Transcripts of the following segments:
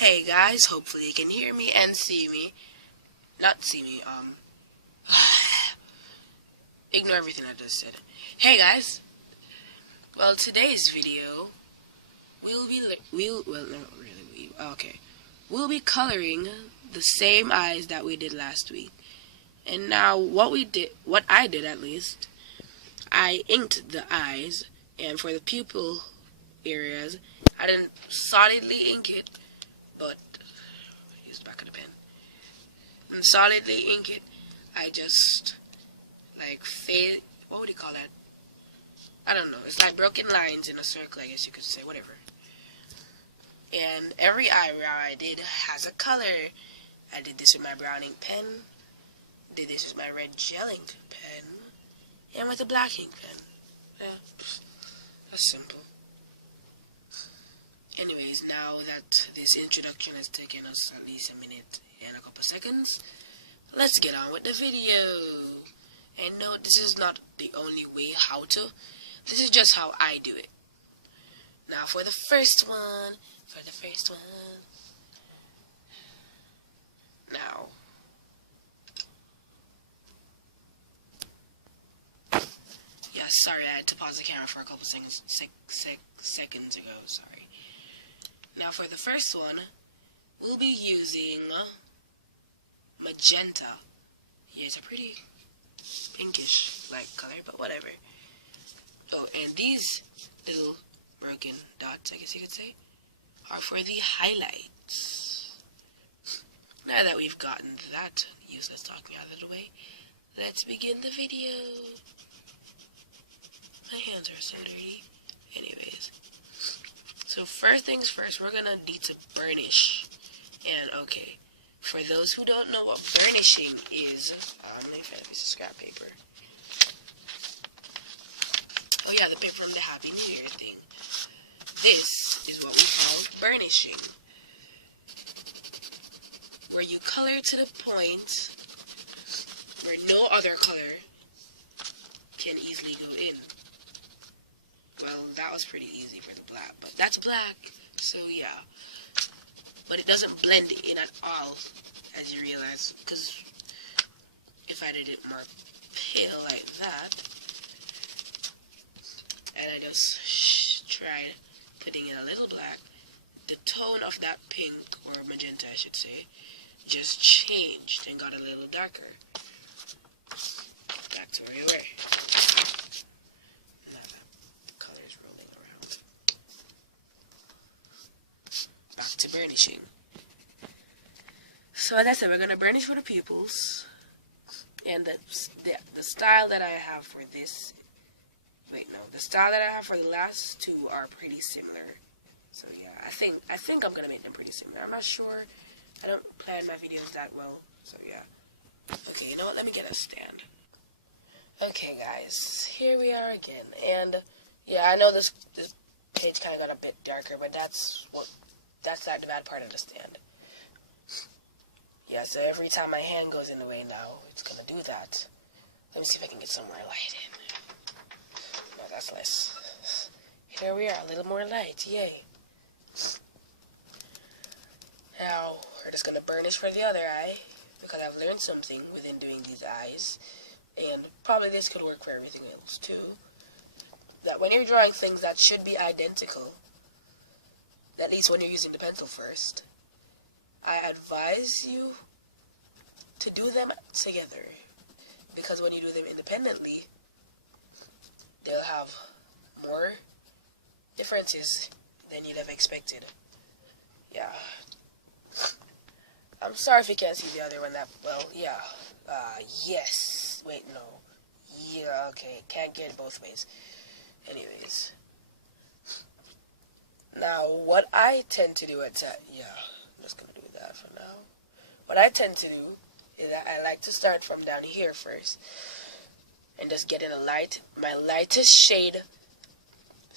Hey guys, hopefully you can hear me and see me. Not see me, ignore everything I just said. Hey guys, well today's video, we'll be coloring the same eyes that we did last week. And now what I did at least, I inked the eyes, and for the pupil areas, I didn't solidly ink it, but use the back of the pen. And solidly ink it, I just like fade. What would you call that? I don't know. It's like broken lines in a circle, I guess you could say. Whatever. And every eyebrow I did has a color. I did this with my brown ink pen. Did this with my red gel ink pen, and with a black ink pen. Yeah, that's simple. Anyways, now that this introduction has taken us at least a minute and a couple seconds, let's get on with the video. And no, this is not the only way how to. This is just how I do it. Now for the first one. Now. Yeah, sorry, I had to pause the camera for a couple seconds, seconds ago, sorry. Now for the first one, we'll be using magenta. Yeah, it's a pretty pinkish like color, but whatever. Oh, and these little broken dots, I guess you could say, are for the highlights. Now that we've gotten that useless talking out of the way, let's begin the video. My hands are so dirty. Anyways. So first things first, we're gonna need to burnish. And okay, for those who don't know what burnishing is, I'm gonna find a piece of scrap paper. Oh yeah, the paper from the Happy New Year thing. This is what we call burnishing, where you color to the point where no other color can easily go in. Well, that was pretty easy for the black, but that's black, so yeah. But it doesn't blend in at all, as you realize, because if I did it more pale like that, and I just tried putting in a little black, the tone of that pink, or magenta I should say, just changed and got a little darker. Back to where we were. Burnishing. So as I said, we're going to burnish for the pupils, and the style that I have for this, the style that I have for the last two are pretty similar. So yeah, I think I'm going to make them pretty similar. I'm not sure. I don't plan my videos that well, so yeah. Okay, you know what, let me get a stand. Okay guys, here we are again, and yeah, I know this page kind of got a bit darker, but that's not the bad part of the stand. Yeah, so every time my hand goes in the way now, it's gonna do that. Let me see if I can get some more light in. No, that's less. Here we are, a little more light, yay. Now, we're just gonna burnish for the other eye, because I've learned something within doing these eyes, and probably this could work for everything else too. That when you're drawing things that should be identical, at least when you're using the pencil first, I advise you to do them together, because when you do them independently, they'll have more differences than you'd have expected. Yeah. I'm sorry if you can't see the other one that well. Yeah. Yes. Wait, no. Yeah, okay. Can't get it both ways. Anyways. Now, what I tend to do I'm just going to do that for now. What I tend to do is I like to start from down here first, and just get in my lightest shade,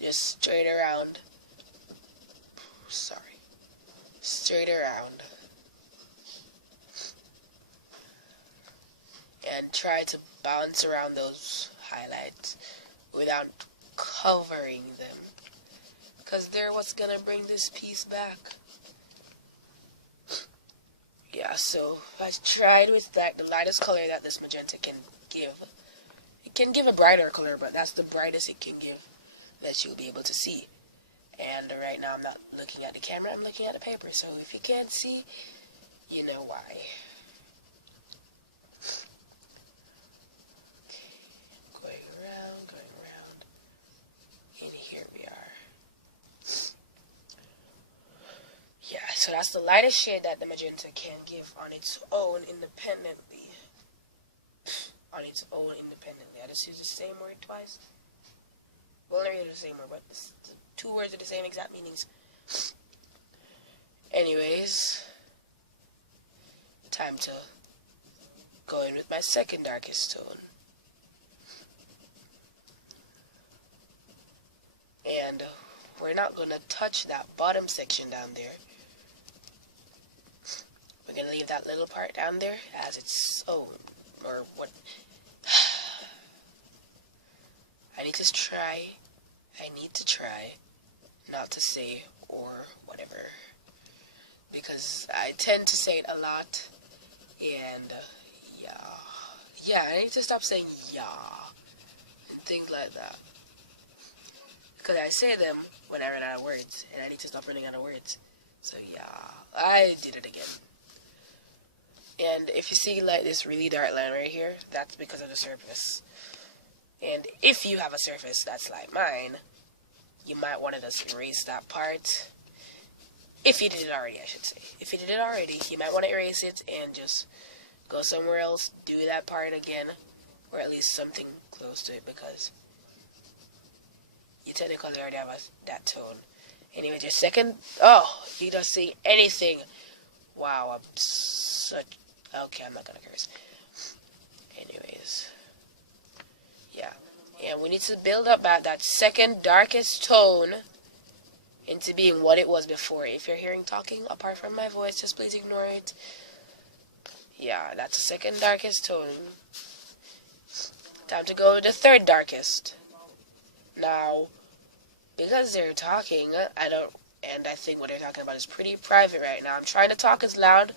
just straight around, straight around, and try to bounce around those highlights without covering them. Because they're what's going to bring this piece back. Yeah, so I tried with that, the lightest color that this magenta can give. It can give a brighter color, but that's the brightest it can give that you'll be able to see. And right now I'm not looking at the camera, I'm looking at the paper. So if you can't see, you know why. Going around. And here we are. Yeah, so that's the lightest shade that the magenta can give on its own independently. On its own independently. I just used the same word twice. Well, not really the same word, but the two words are the same exact meanings. Anyways, time to go in with my second darkest tone. And we're not going to touch that bottom section down there. We're going to leave that little part down there as its own, or what. I need to try not to say or whatever, because I tend to say it a lot, and yeah, I need to stop saying yeah, and things like that, because I say them when I run out of words, and I need to stop running out of words. So yeah, I did it again. And if you see like this really dark line right here, that's because of the surface. And if you have a surface that's like mine, you might want to just erase that part. If you did it already, I should say. If you did it already, you might want to erase it and just go somewhere else, do that part again, or at least something close to it, because you technically already have that tone. Anyway, your second, you don't see anything. Wow, I'm such, okay, I'm not gonna curse. Anyways. Yeah, and we need to build up that second darkest tone into being what it was before. If you're hearing talking apart from my voice, just please ignore it. Yeah, that's the second darkest tone. Time to go to the third darkest. Now, because they're talking, I think what they're talking about is pretty private right now. I'm trying to talk as loud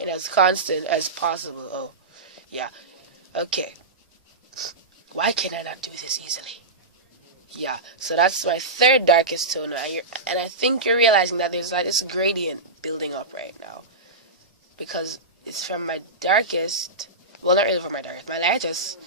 and as constant as possible. Oh, yeah. Okay. Why can I not do this easily? Yeah, so that's my third darkest tone, and I think you're realizing that there's like this gradient building up right now, because it's from my darkest, well, not really from my darkest, my lightest,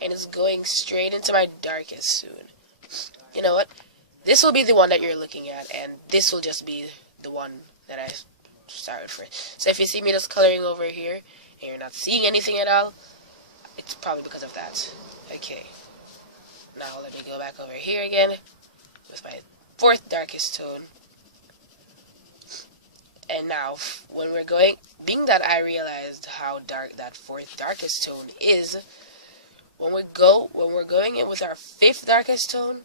and it's going straight into my darkest soon. You know what? This will be the one that you're looking at, and this will just be the one that I started for. So if you see me just coloring over here, and you're not seeing anything at all, it's probably because of that. Okay, now let me go back over here again with my fourth darkest tone. And now, when we're going, being that I realized how dark that fourth darkest tone is, when we're going in with our fifth darkest tone,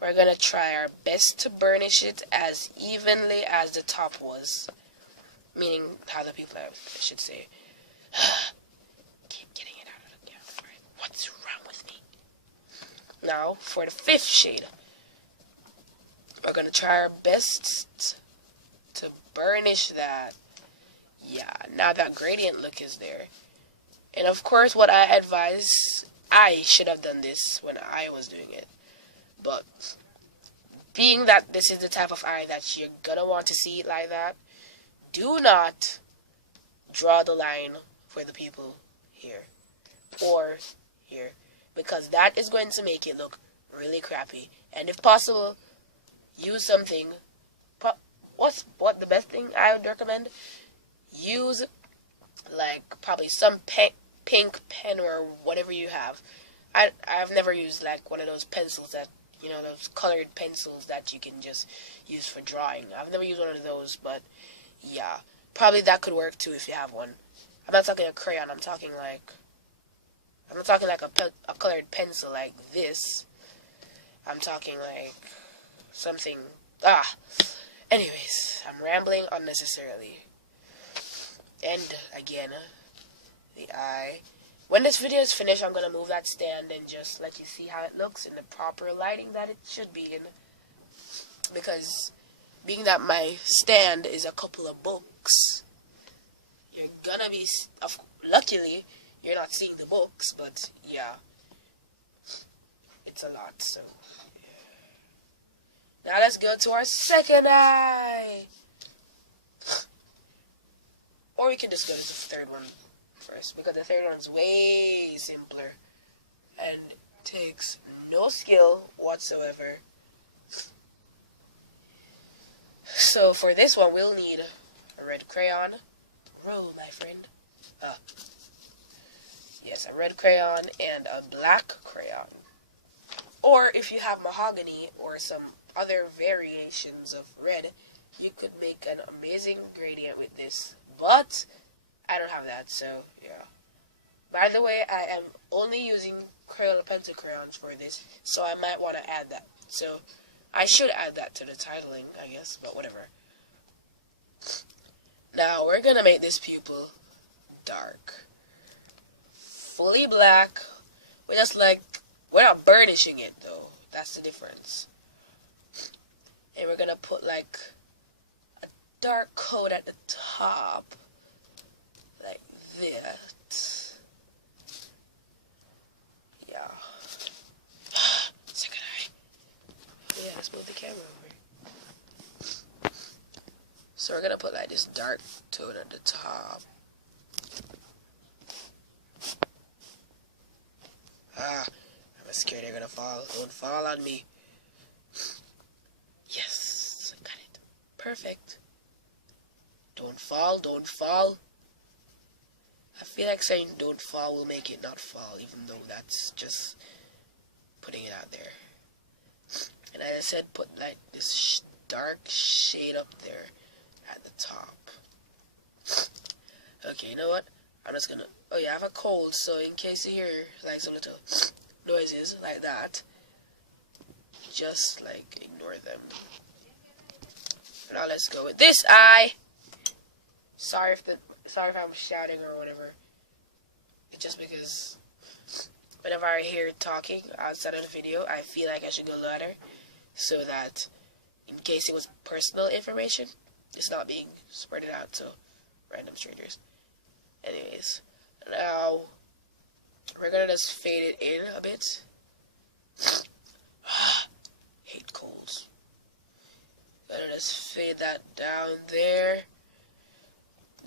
we're gonna try our best to burnish it as evenly as the top was, meaning how the people should say. Keep getting it out of the camera. What's wrong with me? Now, for the fifth shade, we're going to try our best to burnish that. Yeah, now that gradient look is there. And of course, what I advise, I should have done this when I was doing it. But, being that this is the type of eye that you're going to want to see it like that, do not draw the line for the people here or here, because that is going to make it look really crappy. And if possible, use something. What the best thing I would recommend? Use like probably some pink pen or whatever you have. I've never used like one of those pencils that, you know, those colored pencils that you can just use for drawing. I've never used one of those, but yeah, probably that could work too if you have one. I'm not talking a crayon. I'm talking like a colored pencil like this. I'm talking like something. Anyways, I'm rambling unnecessarily. And again, the eye. When this video is finished, I'm gonna move that stand and just let you see how it looks in the proper lighting that it should be in. Because being that my stand is a couple of books, you're gonna be, luckily, you're not seeing the books, but yeah, it's a lot, so. Now let's go to our second eye. Or we can just go to the third one first, because the third one's way simpler and takes no skill whatsoever. So for this one, we'll need a red crayon. Roll, my friend. Yes, a red crayon and a black crayon. Or if you have mahogany or some other variations of red, you could make an amazing gradient with this. But I don't have that, so yeah. By the way, I am only using Crayola pencil crayons for this, so I might want to add that. So I should add that to the titling, I guess, but whatever. Now we're gonna make this pupil dark, fully black. We're not burnishing it though. That's the difference. And we're gonna put like a dark coat at the top, like that. Yeah. Second eye. Yeah, let's move the camera over. So we're gonna put like this dark tone at the top. I'm scared they're gonna fall. Don't fall on me. Yes, got it. Perfect. Don't fall, don't fall. I feel like saying don't fall will make it not fall, even though that's just putting it out there. And as I said, put like this dark shade up there at the top. Okay, you know what? I'm just gonna, oh yeah, I have a cold, so in case you hear like some little noises like that, just like ignore them. Now let's go with this eye. Sorry if I'm shouting or whatever. It's just because whenever I hear talking outside of the video, I feel like I should go louder, so that in case it was personal information, it's not being spread out to random strangers. Anyways, now we're gonna just fade it in a bit. Hate colds. Gonna just fade that down there.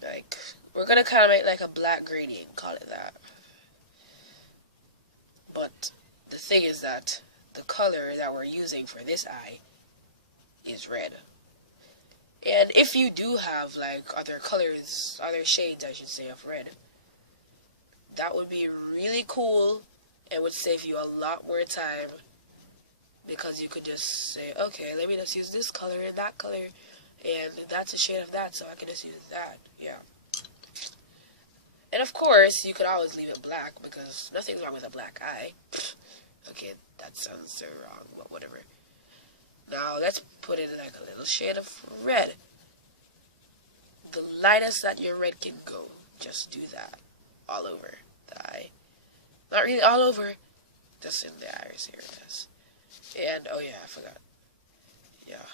Like, we're gonna kind of make like a black gradient, call it that. But the thing is that the color that we're using for this eye is red. And if you do have like other colors, other shades I should say, of red, that would be really cool and would save you a lot more time, because you could just say, okay, let me just use this color and that color, and that's a shade of that, so I can just use that. Yeah. And of course, you could always leave it black, because nothing's wrong with a black eye. Okay, that sounds so wrong, but whatever. Now, let's put in like a little shade of red. The lightest that your red can go. Just do that. All over the eye. Not really all over. Just in the iris areas. And, oh yeah, I forgot. Yeah.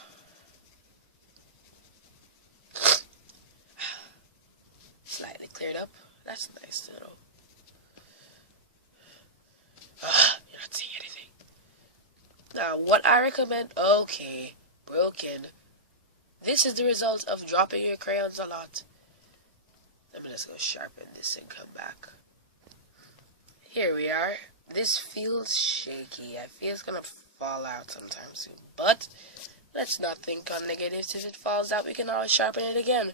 Slightly cleared up. That's nice to know. You're not seeing anything. Now, what I recommend, okay, broken. This is the result of dropping your crayons a lot. Let me just go sharpen this and come back. Here we are. This feels shaky. I feel it's gonna fall out sometime soon. But let's not think on negatives. If it falls out, we can always sharpen it again.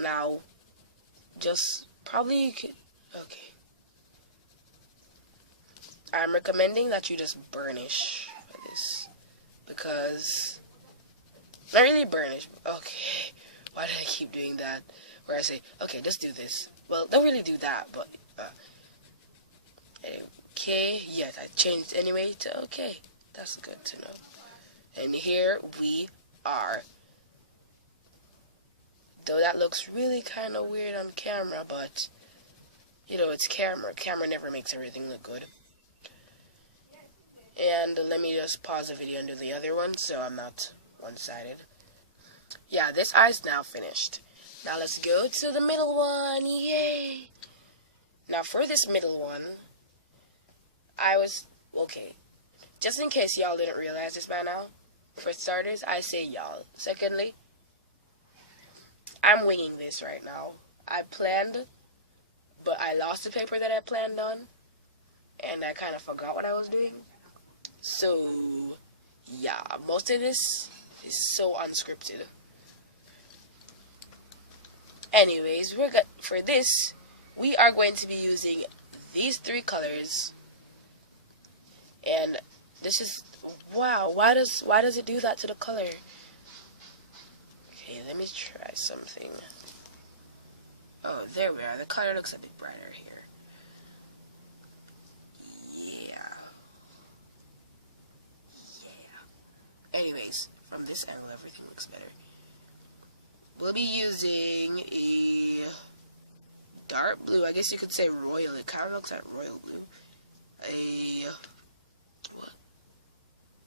Now, just probably you could, okay. I'm recommending that you just burnish for this, because, not really burnish, okay, why did I keep doing that, where I say, okay, just do this, well, don't really do that, but, okay, yes, I changed anyway to okay, that's good to know, and here we are. Though that looks really kind of weird on camera, but, you know, it's camera. Camera never makes everything look good. And let me just pause the video and do the other one, so I'm not one-sided. Yeah, this eye's now finished. Now let's go to the middle one. Yay! Now for this middle one, okay, just in case y'all didn't realize this by now, for starters, I say y'all. Secondly, I'm winging this right now. I planned, but I lost the paper that I planned on, and I kind of forgot what I was doing. So, yeah, most of this is so unscripted. Anyways, for this, we are going to be using these 3 colors, and this is, wow, why does it do that to the color? Okay, let me try something. Oh, there we are. The color looks a bit brighter here. Yeah. Anyways, from this angle, everything looks better. We'll be using a dark blue. I guess you could say royal. It kind of looks like royal blue. A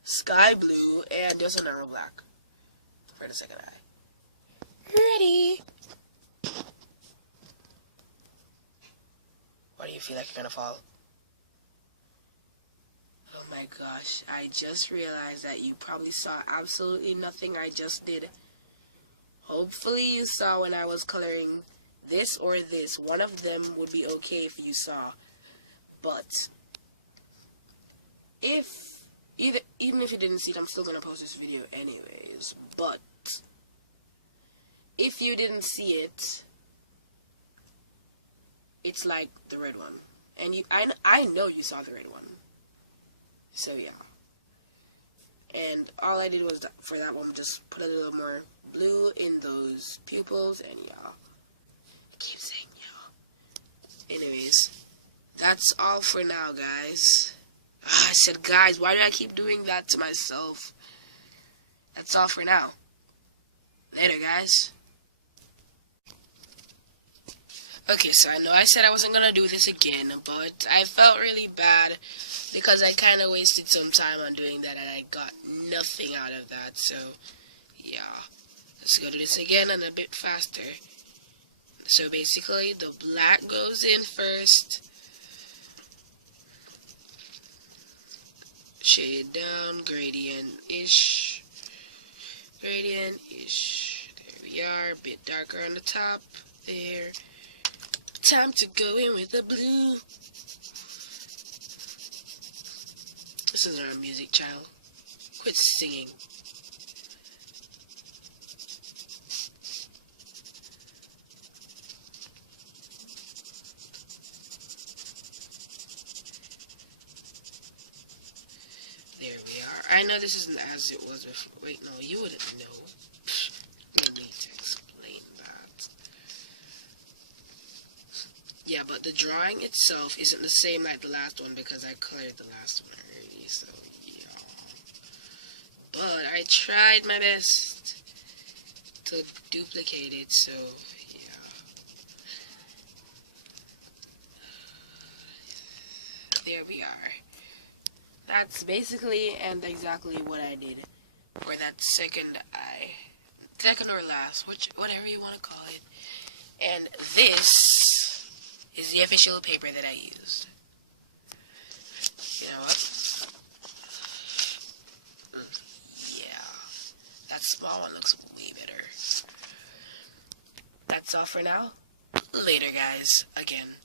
sky blue, and just a normal black for the second eye. Ready? Why do you feel like you're gonna fall? Oh my gosh, I just realized that you probably saw absolutely nothing I just did. Hopefully you saw when I was coloring this or this. One of them would be okay if you saw. But even if you didn't see it, I'm still gonna post this video anyways. But if you didn't see it, it's like the red one, and I know you saw the red one. So yeah, and all I did was for that one just put a little more blue in those pupils, and yeah, I keep saying yeah. Anyways, that's all for now, guys. I said guys, why do I keep doing that to myself? That's all for now. Later, guys. Okay, so I know I said I wasn't gonna do this again, but I felt really bad because I kind of wasted some time on doing that and I got nothing out of that. So, yeah. Let's go do this again and a bit faster. So basically, the black goes in first. Shade down, gradient-ish. Gradient-ish. There we are, a bit darker on the top. There. Time to go in with the blue. This is our music channel. Quit singing. There we are. I know this isn't as it was before. Wait, no, you wouldn't know. No need to explain that. Yeah, but the drawing itself isn't the same like the last one because I colored the last one already, so yeah. But I tried my best to duplicate it, so yeah. There we are. That's basically and exactly what I did for that second eye. Second or last, whatever you want to call it. And this is the official paper that I used. You know what? Yeah. That small one looks way better. That's all for now. Later, guys. Again.